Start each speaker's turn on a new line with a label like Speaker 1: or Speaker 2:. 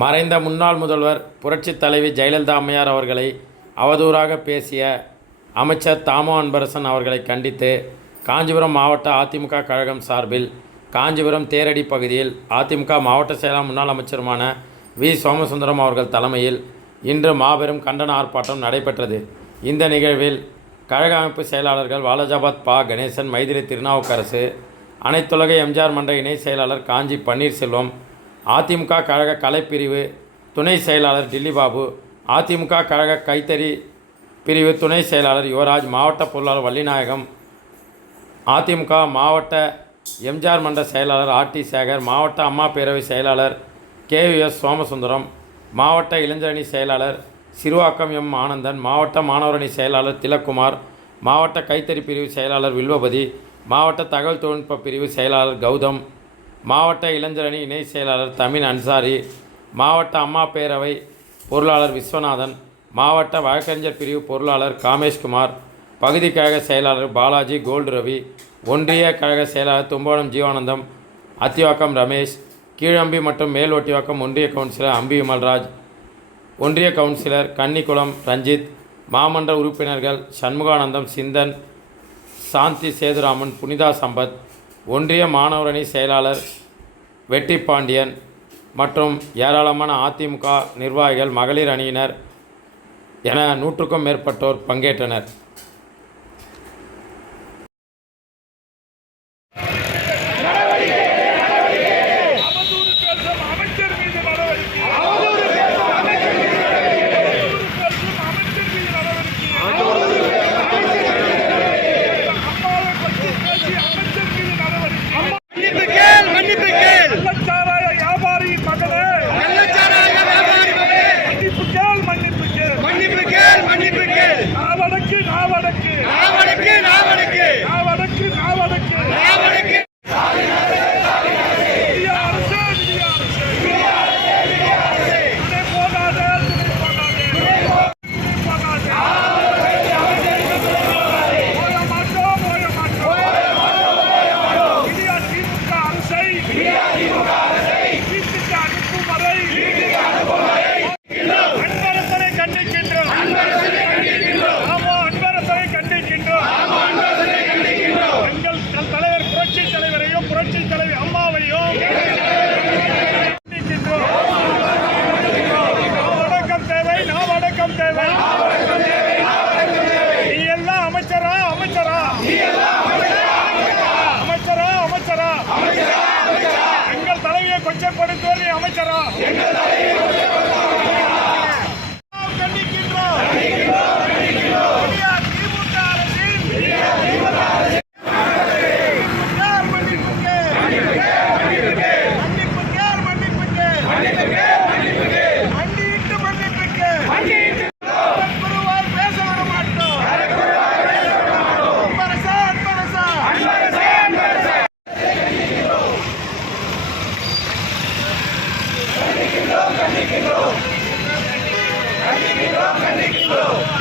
Speaker 1: மறைந்த முன்னாள் முதல்வர் புரட்சித் தலைவி ஜெயலலிதா அம்மையார் அவர்களை அவதூறாக பேசிய அமைச்சர் தாமோ அன்பரசன் அவர்களை கண்டித்து காஞ்சிபுரம் மாவட்ட அதிமுக கழகம் சார்பில் காஞ்சிபுரம் தேரடி பகுதியில் அதிமுக மாவட்ட செயலாளர் முன்னாள் அமைச்சருமான வி. சோமசுந்தரம் அவர்கள் தலைமையில் இன்று மாபெரும் கண்டன ஆர்ப்பாட்டம் நடைபெற்றது. இந்த நிகழ்வில் கழக அமைப்பு செயலாளர்கள் வாலாஜாபாத் பா. கணேசன் மைதிரி திருநாவுக்கரசு அனைத்துலக எம்ஜிஆர் மன்ற இணை செயலாளர் காஞ்சி பன்னீர்செல்வம் அதிமுக கழக கலைப்பிரிவு துணை செயலாளர் டில்லிபாபு அதிமுக கழக கைத்தறி பிரிவு துணை செயலாளர் யுவராஜ் மாவட்ட பொருளாளர் வள்ளிநாயகம் அதிமுக மாவட்ட எம்ஜிஆர் மன்ற செயலாளர் ஆர்டி சேகர் மாவட்ட அம்மா பேரவை செயலாளர் கேவிஎஸ் சோமசுந்தரம் மாவட்ட இளைஞரணி செயலாளர் சிறுவாக்கம் எம் ஆனந்தன் மாவட்ட மாணவரணி செயலாளர் திலக்குமார் மாவட்ட கைத்தறி பிரிவு செயலாளர் வில்வபதி மாவட்ட தகவல் தொழில்நுட்ப பிரிவு செயலாளர் கௌதம் மாவட்ட இளைஞரணி இணை செயலாளர் தமிழ் அன்சாரி மாவட்ட அம்மா பேரவை பொருளாளர் விஸ்வநாதன் மாவட்ட வழக்கறிஞர் பிரிவு பொருளாளர் காமேஷ்குமார் பகுதி கழக செயலாளர் பாலாஜி கோல்டு ரவி ஒன்றிய கழக செயலாளர் தும்போணம் ஜீவானந்தம் அத்திவாக்கம் ரமேஷ் கீழம்பி மற்றும் மேல் ஒட்டிவாக்கம் ஒன்றிய கவுன்சிலர் அம்பி விமல்ராஜ் ஒன்றிய கவுன்சிலர் கன்னிக்குளம் ரஞ்சித் மாமன்ற உறுப்பினர்கள் சண்முகானந்தம் சிந்தன் சாந்தி சேதுராமன் புனிதா சம்பத் ஒன்றிய மாணவரணி செயலாளர் வெற்றி பாண்டியன் மற்றும் ஏராளமான அதிமுக நிர்வாகிகள் மகளிர் அணியினர் என நூற்றுக்கும் மேற்பட்டோர் பங்கேற்றனர்.
Speaker 2: நாவடக்கு நாவடக்கு அமைச்சரா? I need you. Kaniki Grove. Kaniki Grove, Kaniki Grove.